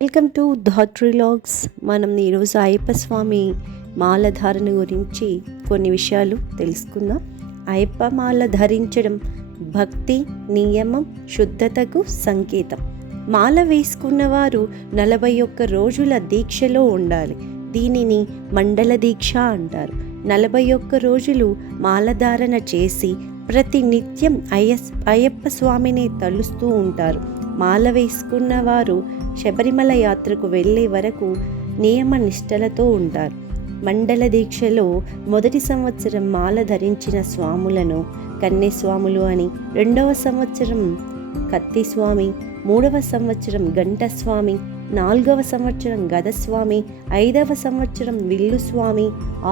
Welcome to Dhatri logs. మనం ఈరోజు అయ్యప్ప స్వామి మాల ధారణ గురించి కొన్ని విషయాలు తెలుసుకుందాం. అయ్యప్ప మాల ధరించడం భక్తి, నియమం, శుద్ధతకు సంకేతం. మాల వేసుకున్నవారు 41 రోజుల దీక్షలో ఉండాలి. దీనిని మండల దీక్ష అంటారు. 41 రోజులు మాలధారణ చేసి ప్రతి నిత్యం అయ్యప్ప స్వామిని తలుస్తూ ఉంటారు. మాల వేసుకున్న వారు శబరిమల యాత్రకు వెళ్ళే వరకు నియమ నిష్టలతో ఉంటారు. మండల దీక్షలో మొదటి సంవత్సరం మాల ధరించిన స్వాములను కన్యస్వాములు అని, 2వ సంవత్సరం కత్తిస్వామి, 3వ సంవత్సరం గంటస్వామి, 4వ సంవత్సరం గదస్వామి, 5వ సంవత్సరం విల్లుస్వామి,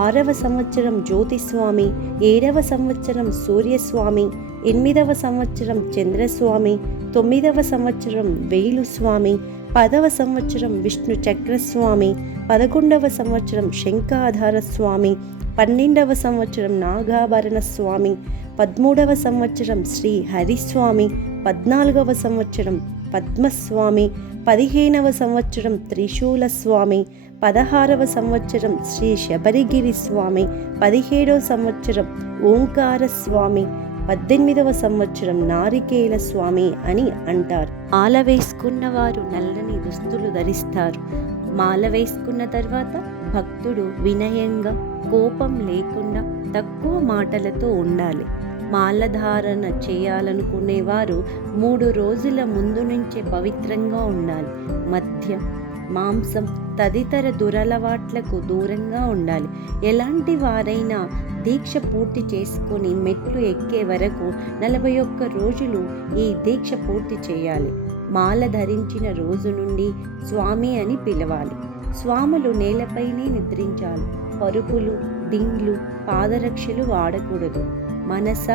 6వ సంవత్సరం జ్యోతిస్వామి, 7వ సంవత్సరం సూర్యస్వామి, 8వ సంవత్సరం చంద్రస్వామి, 9వ సంవత్సరం వేలుస్వామి, 10వ సంవత్సరం విష్ణు చక్రస్వామి, 11వ సంవత్సరం శంఖాధార స్వామి, 12వ సంవత్సరం నాగాభరణ స్వామి, 13వ సంవత్సరం శ్రీ హరిస్వామి, 14వ సంవత్సరం పద్మస్వామి, 15వ సంవత్సరం త్రిశూల స్వామి, 16వ సంవత్సరం శ్రీ శబరిగిరి స్వామి, 17వ సంవత్సరం ఓంకార స్వామి, 18వ సంవత్సరం నారికేల స్వామి అని అంటారు. మాల వేసుకున్న వారు నల్లని దుస్తులు ధరిస్తారు. మాల వేసుకున్న తర్వాత భక్తుడు వినయంగా, కోపం లేకుండా, తక్కువ మాటలతో ఉండాలి. మాలధారణ చేయాలనుకునేవారు 3 రోజుల ముందు నుంచే పవిత్రంగా ఉండాలి. మద్యం, మాంసం తదితర దురలవాట్లకు దూరంగా ఉండాలి. ఎలాంటి వారైనా దీక్ష పూర్తి చేసుకొని మెట్లు ఎక్కే వరకు 41 రోజులు ఈ దీక్ష పూర్తి చేయాలి. మాల ధరించిన రోజు నుండి స్వామి అని పిలవాలి. స్వాములు నేలపైనే నిద్రించాలి. పరుపులు, దిండ్లు, పాదరక్షలు వాడకూడదు. మనస,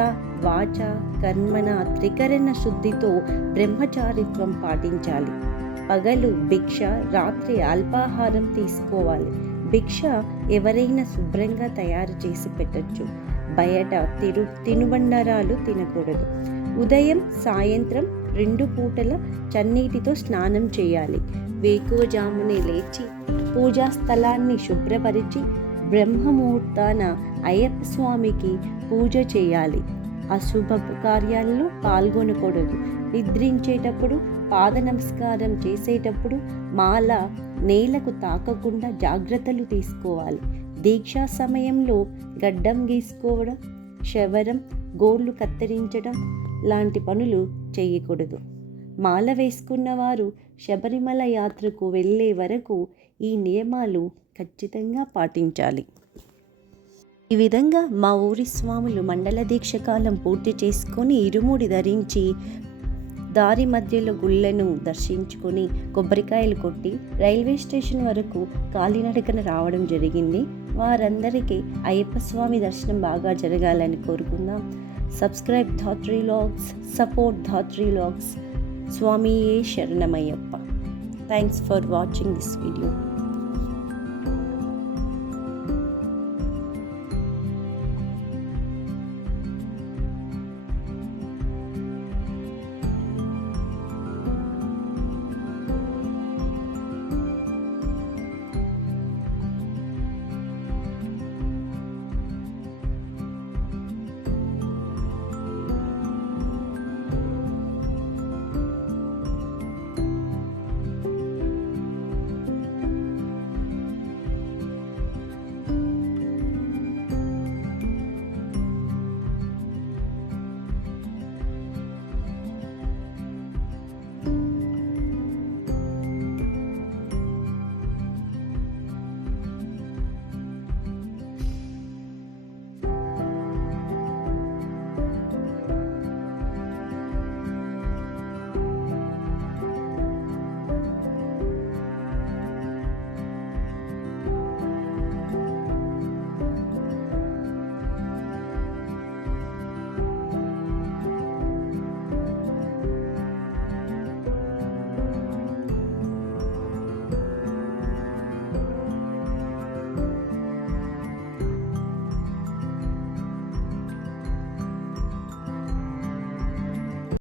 వాచ, కర్మణ త్రికరణ శుద్ధితో బ్రహ్మచారిత్వం పాటించాలి. పగలు భిక్ష, రాత్రి అల్పాహారం తీసుకోవాలి. భిక్ష ఎవరైనా శుభ్రంగా తయారు చేసి పెట్టచ్చు. బయట తినుబండారాలు తినకూడదు. ఉదయం, సాయంత్రం 2 పూటల చన్నీటితో స్నానం చేయాలి. వేకువజామునే లేచి పూజా స్థలాన్ని శుభ్రపరిచి బ్రహ్మముహూర్తాన అయ్యప్ప స్వామికి పూజ చేయాలి. అశుభ కార్యాల్లో పాల్గొనకూడదు. నిద్రించేటప్పుడు, పాద నమస్కారం చేసేటప్పుడు మాల నేలకు తాకకుండా జాగ్రత్తలు తీసుకోవాలి. దీక్షా సమయంలో గడ్డం గీసుకోవడం, శవరం, గోర్లు కత్తిరించడం లాంటి పనులు చేయకూడదు. మాల వేసుకున్న వారు శబరిమల యాత్రకు వెళ్ళే వరకు ఈ నియమాలు ఖచ్చితంగా పాటించాలి. ఈ విధంగా మా ఊరి స్వాములు మండల దీక్ష కాలం పూర్తి చేసుకొని ఇరుముడి ధరించి దారి మధ్యలో గుళ్ళను దర్శించుకొని కొబ్బరికాయలు కొట్టి రైల్వే స్టేషన్ వరకు కాలినడకన రావడం జరిగింది. వారందరికీ అయ్యప్ప స్వామి దర్శనం బాగా జరగాలని కోరుకుందాం. సబ్స్క్రైబ్ ధాత్రి లాగ్స్, సపోర్ట్ ధాత్రి లాగ్స్. స్వామియే శరణమయ్యప్ప. Thanks for watching this video.